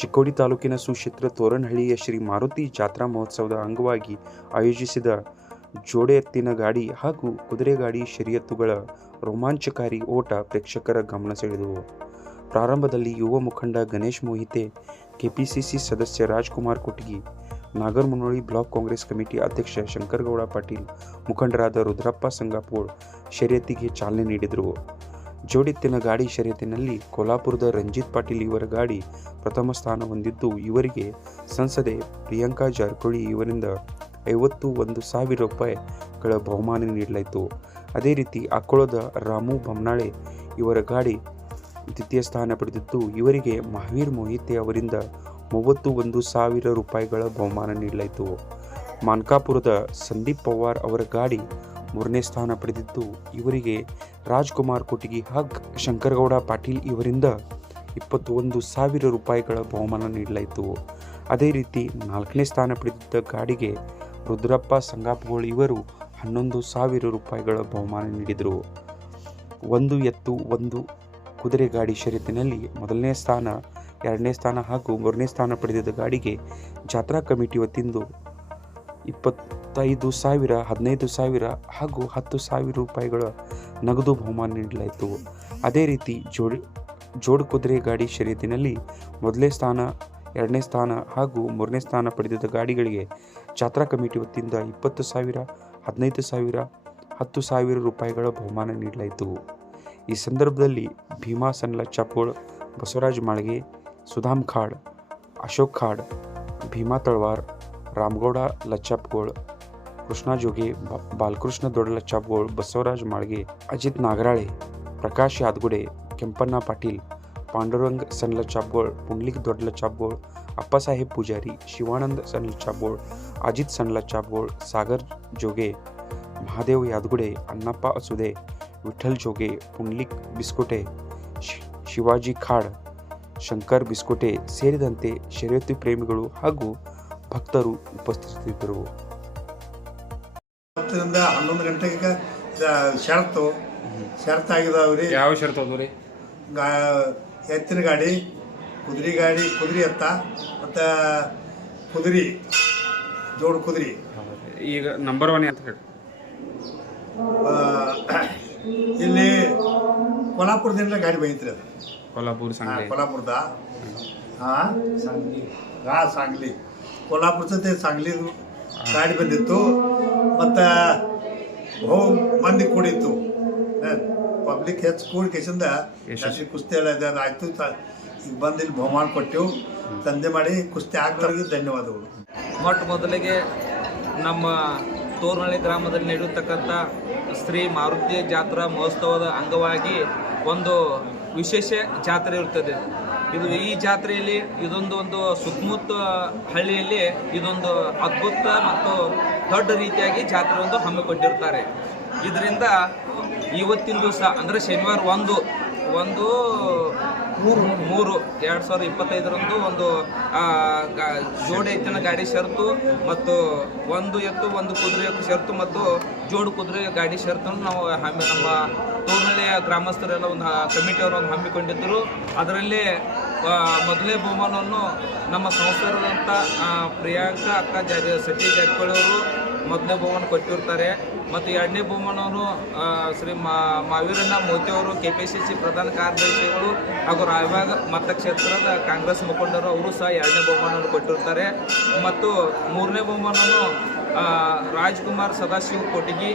ಚಿಕ್ಕೋಡಿ ತಾಲೂಕಿನ ಸುಕ್ಷೇತ್ರ ತೋರಣಹಳ್ಳಿಯ ಶ್ರೀ ಮಾರುತಿ ಜಾತ್ರಾ ಮಹೋತ್ಸವದ ಅಂಗವಾಗಿ ಆಯೋಜಿಸಿದ ಜೋಡೆ ಎತ್ತಿನ ಗಾಡಿ ಹಾಗೂ ಕುದುರೆ ಗಾಡಿ ಶರಿಯತ್ತುಗಳ ರೋಮಾಂಚಕಾರಿ ಓಟ ಪ್ರೇಕ್ಷಕರ ಗಮನ ಸೆಳೆದವು. ಪ್ರಾರಂಭದಲ್ಲಿ ಯುವ ಮುಖಂಡ ಗಣೇಶ್ ಮೋಹಿತೆ, ಕೆಪಿಸಿಸಿ ಸದಸ್ಯ ರಾಜ್ಕುಮಾರ್ ಕೊಟಗಿ ನಾಗರಮುನ್ನೋಳಿ ಬ್ಲಾಕ್ ಕಾಂಗ್ರೆಸ್ ಕಮಿಟಿ ಅಧ್ಯಕ್ಷ ಶಂಕರಗೌಡ ಪಾಟೀಲ್, ಮುಖಂಡರಾದ ರುದ್ರಪ್ಪ ಸಂಗಾಪುರ್ ಶರ್ಯತಿಗೆ ಚಾಲನೆ ನೀಡಿದರು. ಜೋಡೆತ್ತಿನ ಗಾಡಿ ಷರತ್ತಿನಲ್ಲಿ ಕೊಲ್ಹಾಪುರದ ರಂಜಿತ್ ಪಾಟೀಲ್ ಇವರ ಗಾಡಿ ಪ್ರಥಮ ಸ್ಥಾನ ಹೊಂದಿದ್ದು ಇವರಿಗೆ ಸಂಸದೆ ಪ್ರಿಯಾಂಕಾ ಜಾರಕಿಹೊಳಿ ಇವರಿಂದ ಐವತ್ತು ಒಂದು ಸಾವಿರ ರೂಪಾಯಿಗಳ ಬಹುಮಾನ ನೀಡಲಾಯಿತು. ಅದೇ ರೀತಿ ಅಕ್ಕೋಳದ ರಾಮು ಬಮ್ನಾಳೆ ಇವರ ಗಾಡಿ ದ್ವಿತೀಯ ಸ್ಥಾನ ಪಡೆದಿದ್ದು ಇವರಿಗೆ ಮಹಾವೀರ್ ಮೋಹಿತೆ ಅವರಿಂದ ಮೂವತ್ತು ಒಂದು ಸಾವಿರ ರೂಪಾಯಿಗಳ ಬಹುಮಾನ ನೀಡಲಾಯಿತು. ಮಾನ್ಕಾಪುರದ ಸಂದೀಪ್ ಪವಾರ್ ಅವರ ಗಾಡಿ ಮೂರನೇ ಸ್ಥಾನ ಪಡೆದಿದ್ದು ಇವರಿಗೆ ರಾಜ್ಕುಮಾರ್ ಕೊಟ್ಟಿಗಿ ಹಾಗೂ, ಶಂಕರಗೌಡ ಪಾಟೀಲ್ ಇವರಿಂದ ಇಪ್ಪತ್ತೊಂದು ಸಾವಿರ ರೂಪಾಯಿಗಳ ಬಹುಮಾನ ನೀಡಲಾಯಿತು. ಅದೇ ರೀತಿ ನಾಲ್ಕನೇ ಸ್ಥಾನ ಪಡೆದಿದ್ದ ಗಾಡಿಗೆ ರುದ್ರಪ್ಪ ಸಂಗಾಪಗೋಳ್ ಇವರು ಹನ್ನೊಂದು ಸಾವಿರ ರೂಪಾಯಿಗಳ ಬಹುಮಾನ ನೀಡಿದರು. ಒಂದು ಎತ್ತು, ಒಂದು ಕುದುರೆ ಗಾಡಿ ಷರತ್ತಿನಲ್ಲಿ ಮೊದಲನೇ ಸ್ಥಾನ, ಎರಡನೇ ಸ್ಥಾನ ಹಾಗೂ ಮೂರನೇ ಸ್ಥಾನ ಪಡೆದಿದ್ದ ಗಾಡಿಗೆ ಜಾತ್ರಾ ಕಮಿಟಿ ವತಿಯಿಂದ ಇಪ್ಪತ್ತೈದು ಸಾವಿರ, ಹದಿನೈದು ಸಾವಿರ ಹಾಗೂ ಹತ್ತು ಸಾವಿರ ರೂಪಾಯಿಗಳ ನಗದು ಬಹುಮಾನ ನೀಡಲಾಯಿತು. ಅದೇ ರೀತಿ ಜೋಡಿ ಜೋಡ್ ಕುದುರೆ ಗಾಡಿ ಶರ್ಯತಿನಲ್ಲಿ ಮೊದಲನೇ ಸ್ಥಾನ, ಎರಡನೇ ಸ್ಥಾನ ಹಾಗೂ ಮೂರನೇ ಸ್ಥಾನ ಪಡೆದಿದ್ದ ಗಾಡಿಗಳಿಗೆ ಜಾತ್ರಾ ಕಮಿಟಿ ವತಿಯಿಂದ ಇಪ್ಪತ್ತು ಸಾವಿರ, ಹದಿನೈದು ಸಾವಿರ, ಹತ್ತು ಸಾವಿರ ರೂಪಾಯಿಗಳ ಬಹುಮಾನ ನೀಡಲಾಯಿತು. ಈ ಸಂದರ್ಭದಲ್ಲಿ ಭೀಮಾ ಸನ್ಲ ಚಾಪೋಳ್ ಬಸವರಾಜ್ ಮಾಳ್ಗೆ, ಸುಧಾಮ್ ಖಾಡ್, ಅಶೋಕ್ ಖಾಡ್, ಭೀಮಾ ತಳವಾರ್ ರಾಮಗೌಡ ಲಚ್ಚಾಪ್ಗೋಳ್ ಕೃಷ್ಣ ಜೋಗಿ ಬ- ಬಾಲಕೃಷ್ಣ ದೊಡ್ಡ ಲಚ್ಚಾಪ್ಗೋಳ್ ಬಸವರಾಜ್ ಮಾಳ್ಗೆ ಅಜಿತ್ ನಾಗರಾಳೆ ಪ್ರಕಾಶ್ ಯಾದಗುಡೆ ಕೆಂಪಣ್ಣ ಪಾಟೀಲ್ ಪಾಂಡುರಂಗ್ ಸಣ್ಣ ಚಾಪ್ಗೋಳ್ ಪುಂಡ್ಲಿಕ್ ದೊಡ್ಡ ಚಾಪ್ಗೋಳ್ ಅಪ್ಪಸಾಹೇಬ್ ಪೂಜಾರಿ ಶಿವಾನಂದ್ ಸಣ್ಣ ಚಾಪ್ಗೋಳ್ ಅಜಿತ್ ಸಣ್ಣ ಚಾಪ್ಗೋಳ್ ಸಾಗರ್ ಜೋಗೆ ಮಹಾದೇವ್ ಯಾದಗುಡೆ ಅನ್ನಪ್ಪ ಅಸುದೆ ವಿಠಲ್ ಜೋಗೆ ಪುಂಡ್ಲಿಕ್ ಬಿಸ್ಕೋಟೆ ಶಿ- ಶಿವಾಜಿ ಖಾಡ್ ಶಂಕರ್ ಬಿಸ್ಕೋಟೆ ಸೇರಿದಂತೆ ಶರ್ಯತು ಪ್ರೇಮಿಗಳು ಹಾಗೂ ಭಕ್ತರು ಉಪಸ್ಥಿತರಿದ್ದರು ಹತ್ತರಿಂದ ಹನ್ನೊಂದು ಗಂಟೆಗೆ ಶರತ್ತು ಶರತ್. ಆಗಿದಾವ್ರಿ. ಯಾವ ಶರ್ತ್ ಅದು ರೀ ಗಾ ಎತ್ತಿನ ಗಾಡಿ ಕುದುರೆ ಗಾಡಿ ಕುದುರೆ ಎತ್ತ ಮತ್ತು ಕುದುರೆ ಜೋಡು ಕುದುರೆ. ಈಗ ನಂಬರ್ ಒನ್ ಅಂತ ಹೇಳಿ. ಇಲ್ಲಿ ಕೊಲ್ಹಾಪುರದಿಂದ ಗಾಡಿ ಬೈತ್ರಿ ಅದು. ಕೊಲ್ಹಾಪುರ ಹಾಂ ಸಂಘ ಕೊಲ್ಹಾಪುರದ. ಹಾಂ ಹಾಂ ಸಾಂಗ್ಲಿ. ಜೊತೆ ಸಾಂಗ್ಲಿ ಗಾಡಿ ಬಂದಿತ್ತು. ಮತ್ತು ಬಹು ಮಂದಿ ಕೂಡಿತ್ತು. ಪಬ್ಲಿಕ್ ಹೆಚ್ಚು ಕೂಡಿ ಕೇಸಿಂದ ಕುಸ್ತಿ ಎಲ್ಲ ಆಯಿತು. ಈಗ ಬಂದು ಇಲ್ಲಿ ಬಹುಮಾನ ಕೊಟ್ಟೆವು ತಂದೆ ಮಾಡಿ ಕುಸ್ತಿ ಆಗ್ದವ್ರಿಗೆ ಧನ್ಯವಾದಗಳು. ಮೊಟ್ಟ ಮೊದಲಿಗೆ ನಮ್ಮ ತೋರ್ನಳ್ಳಿ ಗ್ರಾಮದಲ್ಲಿ ನಡೆಯತಕ್ಕಂಥ ಶ್ರೀ ಮಾರುತಿ ಜಾತ್ರಾ ಮಹೋತ್ಸವದ ಅಂಗವಾಗಿ ಒಂದು ವಿಶೇಷ ಜಾತ್ರೆ ಇರುತ್ತದೆ ಇದು ಈ ಜಾತ್ರೆಯಲ್ಲಿ ಇದೊಂದು ಒಂದು ಸುತ್ತಮುತ್ತ ಹಳ್ಳಿಯಲ್ಲಿ ಇದೊಂದು ಅದ್ಭುತ ಮತ್ತು ದೊಡ್ಡ ರೀತಿಯಾಗಿ ಜಾತ್ರೆ ಒಂದು ಹಮ್ಮಿಕೊಂಡಿರ್ತಾರೆ. ಇದರಿಂದ ಇವತ್ತಿನ ದಿವಸ, ಅಂದರೆ ಶನಿವಾರ ಒಂದು ಒಂದು ಮೂರು ಮೂರು, ಎರಡು ಸಾವಿರದ ಇಪ್ಪತ್ತೈದರಂದು ಒಂದು ಜೋಡಿ ಎತ್ತಿನ ಗಾಡಿ ಷರತ್ತು ಮತ್ತು ಒಂದು ಎತ್ತು, ಒಂದು ಕುದುರೆ ಷರತ್ತು ಮತ್ತು ಜೋಡು ಕುದುರೆ ಗಾಡಿ ಷರತ್ತನ್ನು ನಾವು ಹಮ್ಮಿ, ನಮ್ಮ ತೋರ್ನಳ್ಳಿಯ ಗ್ರಾಮಸ್ಥರೆಲ್ಲ ಒಂದು ಕಮಿಟಿಯವರು ಒಂದು ಹಮ್ಮಿಕೊಂಡಿದ್ದರು. ಅದರಲ್ಲಿ ಆ, ಮೊದಲನೇ ಬಹುಮಾನವನ್ನು ನಮ್ಮ ಸಂಸ್ಥೆಯಾದಂಥ ಪ್ರಿಯಾಂಕಾ ಅಕ್ಕ ಜಾರಿ ಸತೀಶ್ ಜಾರಕಿಹೊಳಿ ಮೊದಲನೇ ಬಹುಮಾನ ಕೊಟ್ಟಿರ್ತಾರೆ. ಮತ್ತು ಎರಡನೇ ಬಹುಮಾನವನ್ನು ಶ್ರೀ ಮಾವೀರಣ್ಣ ಮೋದಿ ಅವರು ಕೆ ಪಿ ಸಿ ಸಿ ಪ್ರಧಾನ ಕಾರ್ಯದರ್ಶಿಗಳು ಹಾಗೂ ರಾಯಭಾಗ ಮತಕ್ಷೇತ್ರದ ಕಾಂಗ್ರೆಸ್ ಮುಖಂಡರು, ಅವರು ಸಹ ಎರಡನೇ ಬಹುಮಾನವನ್ನು ಕೊಟ್ಟಿರ್ತಾರೆ. ಮತ್ತು ಮೂರನೇ ಬಹುಮಾನವನ್ನು ರಾಜ್ಕುಮಾರ್ ಸದಾಶಿವ ಕೊಟಗಿ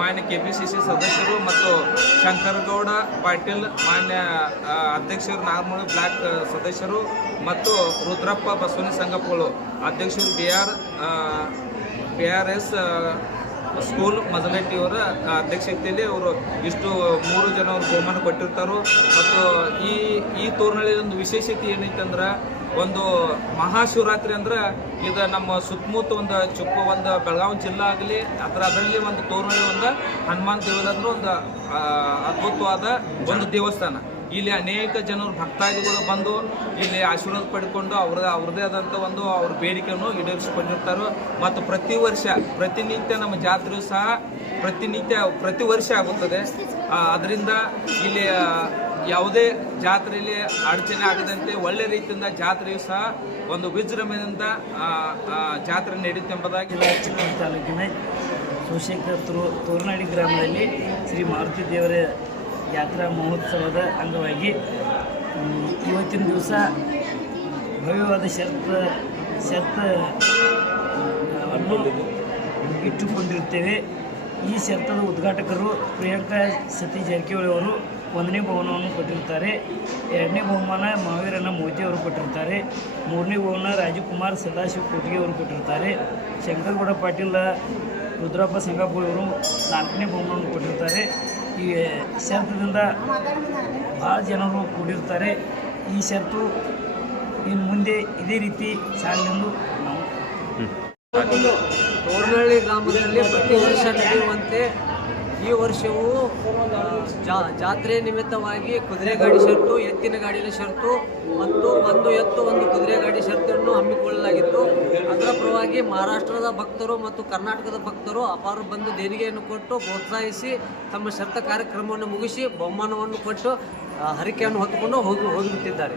ಮಾನ್ಯ ಕೆ ಪಿ ಸಿ ಸಿ ಸದಸ್ಯರು ಮತ್ತು ಶಂಕರಗೌಡ, ಪಾಟೀಲ್, ಮಾನ್ಯ ಅಧ್ಯಕ್ಷರು, ನಾರ್ಮೂಳಿ ಬ್ಲಾಕ್ ಸದಸ್ಯರು ಮತ್ತು ರುದ್ರಪ್ಪ ಬಸವನ ಸಂಗಪ್ಪಗಳು. ಅಧ್ಯಕ್ಷರು B R B R S school ಮಜಲಟ್ಟಿಯವರ ಅಧ್ಯಕ್ಷತೆಯಲ್ಲಿ ಅವರು ಇಷ್ಟು ಮೂರು ಜನ ಅವರು ಬಹುಮಾನ ಕೊಟ್ಟಿರ್ತಾರೋ, ಮತ್ತು ಈ ಈ ತೋರ್ನಳ್ಳಿ ಒಂದು ವಿಶೇಷತೆ ಏನೈತಂದ್ರೆ, ಒಂದು ಮಹಾಶಿವರಾತ್ರಿ ಅಂದ್ರೆ ಇದು ನಮ್ಮ ಸುತ್ತಮುತ್ತ ಒಂದು ಚುಕ್ಕ, ಒಂದು ಬೆಳಗಾವಿ ಜಿಲ್ಲೆ ಆಗಲಿ, ಅದರ ಅದರಲ್ಲಿ ಒಂದು ತೋರ್ನಳ್ಳಿ ಒಂದು ಹನುಮಾನ್ ದೇವರಂದ್ರೆ ಒಂದು ಅದ್ಭುತವಾದ ಒಂದು ದೇವಸ್ಥಾನ. ಇಲ್ಲಿ ಅನೇಕ ಜನರು ಭಕ್ತಾದಿಗಳು ಬಂದು ಇಲ್ಲಿ ಆಶೀರ್ವಾದ ಪಡ್ಕೊಂಡು ಅವ್ರ ಅವ್ರದೇ ಆದಂಥ ಒಂದು ಅವ್ರ ಬೇಡಿಕೆಯನ್ನು ಈಡೇರಿಸಿಕೊಂಡಿರ್ತಾರೆ. ಮತ್ತು ಪ್ರತಿ ವರ್ಷ, ಪ್ರತಿನಿತ್ಯ ನಮ್ಮ ಜಾತ್ರೆಯು ಸಹ ಪ್ರತಿನಿತ್ಯ ಪ್ರತಿ ವರ್ಷ ಆಗುತ್ತದೆ. ಅದರಿಂದ ಇಲ್ಲಿ ಯಾವುದೇ ಜಾತ್ರೆಯಲ್ಲಿ ಅಡಚಣೆ ಆಗದಂತೆ ಒಳ್ಳೆ ರೀತಿಯಿಂದ ಜಾತ್ರೆಯು ಸಹ ಒಂದು ವಿಜೃಂಭಣೆಯಿಂದ ಜಾತ್ರೆ ನಡೆಯುತ್ತೆ ಎಂಬುದಾಗಿ ತಾಲೂಕಿನ ಸೋಶೇಖರ್ ತೋರನಾಡಿ ಗ್ರಾಮದಲ್ಲಿ ಶ್ರೀ ಮಾರುತಿ ದೇವರ ಯಾತ್ರಾ ಮಹೋತ್ಸವದ ಅಂಗವಾಗಿ ಇವತ್ತಿನ ದಿವಸ ಭವ್ಯವಾದ ಶರ್ತ ಶರ್ತ ಅನ್ನು ಈ ಶರ್ತದ ಉದ್ಘಾಟಕರು ಪ್ರಿಯಾಂಕಾ ಸತೀಶ್ ಜಾರಕಿಹೊಳಿ ಅವರು ಒಂದನೇ ಭವನವನ್ನು ಕೊಟ್ಟಿರುತ್ತಾರೆ ಎರಡನೇ ಬಹುಮಾನ ಮಹಾವೀರಣ್ಣ ಮೋದಿ ಅವರು ಕೊಟ್ಟಿರ್ತಾರೆ. ಮೂರನೇ ಬಹುಮಾನ ರಾಜಕುಮಾರ್ ಸದಾಶಿವ ಕೋಟಿಗೆ ಅವರು ಕೊಟ್ಟಿರ್ತಾರೆ. ಶಂಕರಗೌಡ ಪಾಟೀಲ, ರುದ್ರಪ್ಪ ಸಂಗಾಪುರ ಅವರು ನಾಲ್ಕನೇ ಬಹುಮಾನವನ್ನು ಕೊಟ್ಟಿರ್ತಾರೆ. ಈ ಶರ್ತದಿಂದ ಭಾಳ ಜನರು ಕೂಡಿರ್ತಾರೆ. ಈ ಶರ್ತು ಇನ್ನು ಮುಂದೆ ಇದೇ ರೀತಿ ಸಾಗಲೆಂದು ನಾವು ತೋರಣಹಳ್ಳಿ ಗ್ರಾಮದಲ್ಲಿ ಪ್ರತಿ ವರ್ಷ ನಡೆಯುವಂತೆ ಈ ವರ್ಷವೂ ಜಾತ್ರೆ ನಿಮಿತ್ತವಾಗಿ ಕುದುರೆ ಗಾಡಿ ಶರ್ತು, ಎತ್ತಿನ ಗಾಡಿನ ಶರ್ತು ಮತ್ತು ಒಂದು ಎತ್ತು, ಒಂದು ಕುದುರೆ ಗಾಡಿ ಶರ್ತನ್ನು ಹಮ್ಮಿಕೊಳ್ಳಲಾಗಿತ್ತು. ಅದರ ಪರವಾಗಿ ಮಹಾರಾಷ್ಟ್ರದ ಭಕ್ತರು ಮತ್ತು ಕರ್ನಾಟಕದ ಭಕ್ತರು ಅಪಾರ ಬಂದು ದೇಣಿಗೆಯನ್ನು ಕೊಟ್ಟು ಪ್ರೋತ್ಸಾಹಿಸಿ ತಮ್ಮ ಶರ್ತ ಕಾರ್ಯಕ್ರಮವನ್ನು ಮುಗಿಸಿ ಬಹುಮಾನವನ್ನು ಕೊಟ್ಟು ಹರಿಕೆಯನ್ನು ಹೊತ್ತುಕೊಂಡು ಹೋಗಿ, ಹೋಗಿಬಿಟ್ಟಿದ್ದಾರೆ.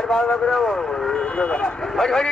আর ভাই ভাই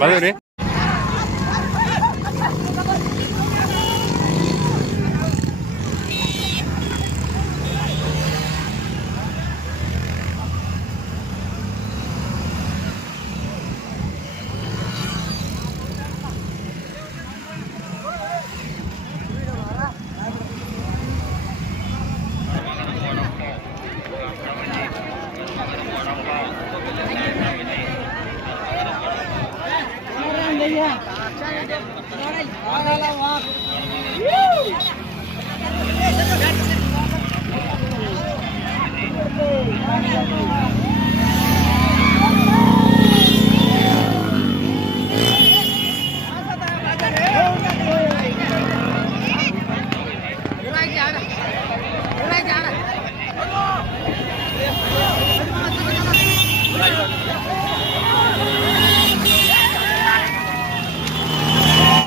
妈的！